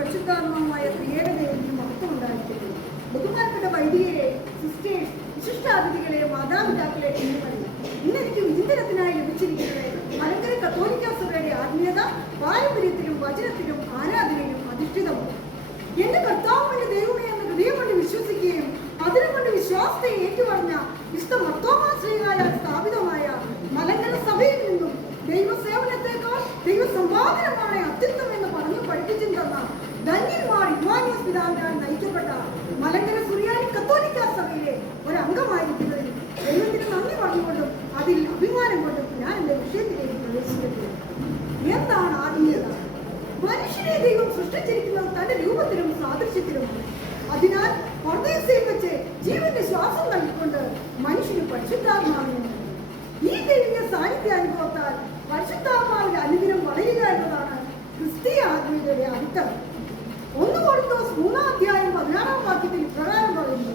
പരിശുദ്ധാത്മാവുമായ ക്രിയയുടെ ദൈവത്തിന് മഹത്വം ഉണ്ടായിരിക്കുന്നു. ബഹുമാനപ്പെട്ട വൈദികരെ, സിസ്റ്റേഴ്സ്, വിശിഷ്ടാതിഥികളെ, മാതാപിതാക്കളെ, കുഞ്ഞുങ്ങളെ, ഇന്നെനിക്ക് വിചിന്തനത്തിനായി ലഭിച്ചിരിക്കുന്നത് മലങ്കര കത്തോലിക്ക സഭയുടെ ആത്മീയത പാരമ്പര്യത്തിലും വചനത്തിലും ആരാധനയിലും അധിഷ്ഠിതമാണ്. എന്റെ കർത്താവ് എന്റെ ദൈവമേ എന്ന ഹൃദയം കൊണ്ട് വിശ്വസിക്കുകയും അതിനുകൊണ്ട് വിശ്വാസത്തെ ഏറ്റുപറഞ്ഞ വിശുദ്ധ മർത്തോമാ ശ്ലീഹായാൽ സ്ഥാപിതമായ മലങ്കര സഭയിൽ നിന്നും ദൈവസേവനത്തെക്കാൾ ദൈവസമ്പാദനമാണ് അത്യുത്തം എന്ന് പറഞ്ഞു പഠിപ്പിച്ചും തന്ന ധന്യന്മാർ ഇമ്മാനുവേൽ പിതാവിനാൽ നയിക്കപ്പെട്ട മലങ്കര സുറിയാനി കത്തോലിക്ക സഭയിലെ ഒരംഗമായിരിക്കുന്നതിൽ ദൈവത്തിന് നന്ദി പറഞ്ഞുകൊണ്ടും അതിൽ അഭിമാനം കൊണ്ടും ഞാൻ എന്റെ വിഷയത്തിലേക്ക് പ്രവേശിക്കുന്നത്. എന്താണ് ആത്മീയത? മനുഷ്യനെ ദൈവം സൃഷ്ടിച്ചിരിക്കുന്നത് തന്റെ രൂപത്തിലും സാദൃശ്യത്തിലുമാണ്. അതിനാൽ പർദീസയിൽ വെച്ച് ജീവന്റെ ശ്വാസം നൽകിക്കൊണ്ട് മനുഷ്യന് പരിശുദ്ധാത്മാവിനെ ഈ ദൈവിക സാന്നിധ്യ അനുഭവത്താൽ പരിശുദ്ധാത്മാവിന്റെ അനുദിനം വളരുക എന്നതാണ് ക്രിസ്തീയ ആത്മീയതയുടെ അടിത്തറ. 1 കൊരിന്തോസ് 3:16 വാക്യത്തിൽ ഇപ്രകാരം പറയുന്നു: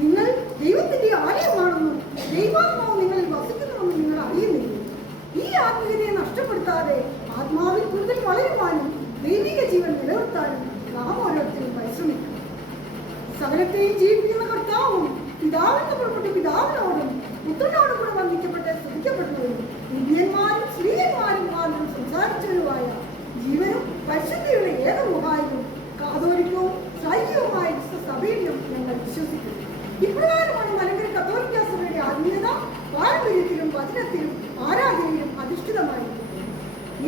നിങ്ങൾ ദൈവത്തിന്റെ ആലയമാണെന്നും ദൈവാത്മാവ് നിങ്ങളിൽ വസിക്കുന്നുവെന്നും നിങ്ങൾ അറിയുന്നില്ല. ഈ ആത്മീയതയെ നഷ്ടപ്പെടുത്താതെ ആത്മാവിൽ കൂടുതൽ വളരുവാനും ദൈവിക ജീവൻ നിലനിർത്താനും നാം ഓരോരുത്തരും പരിശ്രമിക്കണം. സകലത്തെയും ജീവിക്കുന്ന കർത്താവും പിതാവിൽ നിന്ന് പുറപ്പെട്ട് പിതാവിനോടും പുത്രനോടും കൂടെ വന്ദിക്കപ്പെട്ട് സ്തുതിക്കപ്പെട്ടവരും ദിവ്യന്മാരും സ്ത്രീയന്മാരും ആരും സംസാരിച്ചവരുമായ ജീവനും പരിശുദ്ധിയുള്ള ഏകമുഖായും കാതോലിക്കവും സൈക്യവുമായ സഭയിലും ഞങ്ങൾ വിശ്വസിക്കുന്നു. ഇപ്രകാരമാണ് മലങ്കര കത്തോലിക്ക സഭയുടെ ആത്മീയത പാരമ്പര്യത്തിലും വചനത്തിലും ആരാധനയിലും അധിഷ്ഠിതമായിരിക്കുന്നത്.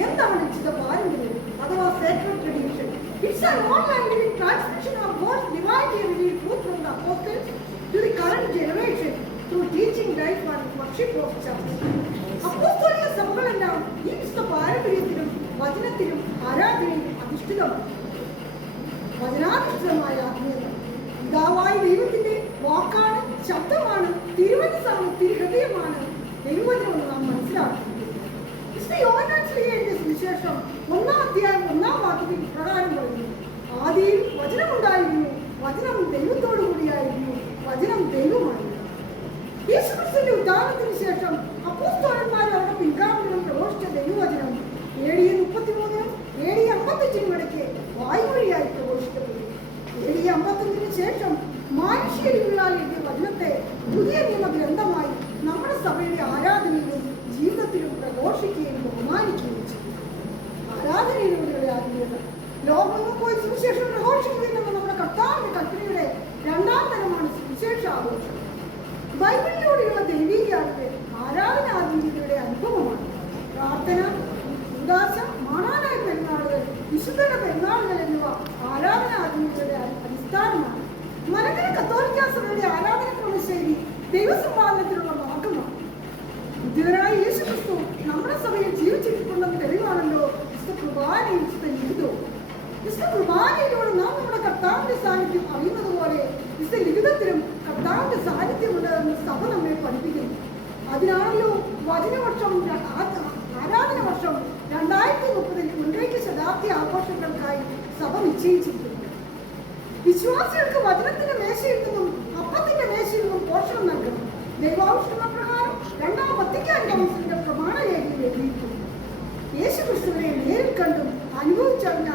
എന്താണ് വിശുദ്ധ പാരമ്പര്യം അഥവാ sacred tradition? It's an online living transmission of God's divinely revealed truth from the apostles to the current generation through teaching, life and worship of church. അപ്പോസ്തലിക സഭകളെല്ലാം ഈ വിശുദ്ധ പാരമ്പര്യത്തിലും വചനത്തിലും ആരാധനയിലും അധിഷ്ഠിതമാണ്. വചനാധിഷ്ഠിതമായ ആത്മീയത പിതാവായ ദൈവത്തിന്റെ വാക്കാണ്, ശബ്ദമാണ്, തിരുമനസ്സാണ്, തിരുഹൃദയമാണ് ദൈവവചനമെന്ന് നാം മനസ്സിലാക്കുന്നു. വിശുദ്ധ യോഹന്നാൻ ശ്ലീഹയുടെ സുവിശേഷം 1-ാം അധ്യായം 1-ാം വാക്യത്തിൽ പ്രകാരം പറയുന്നു: ആദിയിൽ വചനമുണ്ടായിരുന്നു, വചനം ദൈവത്തോടു കൂടിയായിരുന്നു, വചനം ദൈവമായിരുന്നു. യേശുക്രിസ്തുവിന്റെ ഉദ്ധാനത്തിന് ശേഷം അപ്പോസ്തലന്മാർ അവരുടെ പിൻഗാമികളും പ്രഘോഷിച്ച ദൈവവചനം AD 33-നും AD 55-നും ഇടയ്ക്ക് വായ്മൊഴിയായി പ്രഘോഷിക്കപ്പെട്ടു. AD 55-ന് ശേഷം മാനുഷികരാൽ എഴുതിയ വചനത്തെ പുതിയ നിയമ ഗ്രന്ഥമായി നമ്മുടെ സഭയുടെ ആരാധനയിലും ജീവിതത്തിലും പ്രഘോഷിക്കുകയും ബഹുമാനിക്കുകയും ചെയ്തു. ആരാധനയിലൂടെയുള്ള ആത്മീയത ലോകമൊന്നും പോയി സുവിശേഷം പ്രഘോഷിക്കുകയെന്ന നമ്മുടെ കർത്താവിന്റെ കൽപ്പനയുടെ 2-ാം തരമാണ് സുവിശേഷ ആഘോഷം. ബൈബിളിലൂടെയുള്ള ദൈവീക ആരാധന ആത്മീയതയുടെ അനുഭവമാണ്. പ്രാർത്ഥന, ഉദാശ, മാണാനായ പെരുന്നാളുകൾ, വിശുദ്ധരുടെ പെരുന്നാളുകൾ എന്നിവ ആരാധന ആത്മീയതയുടെ അടിസ്ഥാനമാണ്. മലങ്കര കത്തോലിക്ക സഭയുടെ ആരാധന ക്രമശൈലി ദൈവസമ്പാദനത്തിനുള്ള മാർഗമാണ്. ബുദ്ധിതനായ യേശുക്രിസ്തു നമ്മുടെ സഭയിൽ ജീവിച്ചിട്ടുണ്ടെന്ന് തെളിവാണല്ലോ വിശുദ്ധ കുർബാനയും വിശുദ്ധ ലിഖിതവും. വിശുദ്ധ കുർബാനയിലൂടെ നാം നമ്മുടെ കർത്താവിന്റെ സാന്നിധ്യം അറിയുന്നത് പോലെ വിശുദ്ധ ലിഖിതത്തിലും കർത്താവിന്റെ സാന്നിധ്യമുണ്ട് എന്ന് സഭ നമ്മെ പഠിപ്പിക്കുന്നു. അതിനാണല്ലോ വചനവർഷം ആരാധന വർഷം 2030 മുൻകൈക്ക് ശതാബ്ദി ആഘോഷങ്ങൾക്കായി സഭ നിശ്ചയിച്ചിരിക്കുന്നു. വിശ്വാസികൾക്ക് വചനത്തിന്റെ മേശയിൽ നിന്നും അപ്പത്തിന്റെ മേശയിൽ നിന്നും പോഷണം നൽകണം. ദൈവാനുഷ്ഠാന പ്രകാരം 2-ാം വത്തിക്കാൻ കൗൺസിലിന്റെ പ്രമാണരേഖയിൽ എഴുതിയിരിക്കുന്നു. യേശുക്രിസ്തുവിനെ നേരിൽ കണ്ടും അനുഭവിച്ചറിഞ്ഞ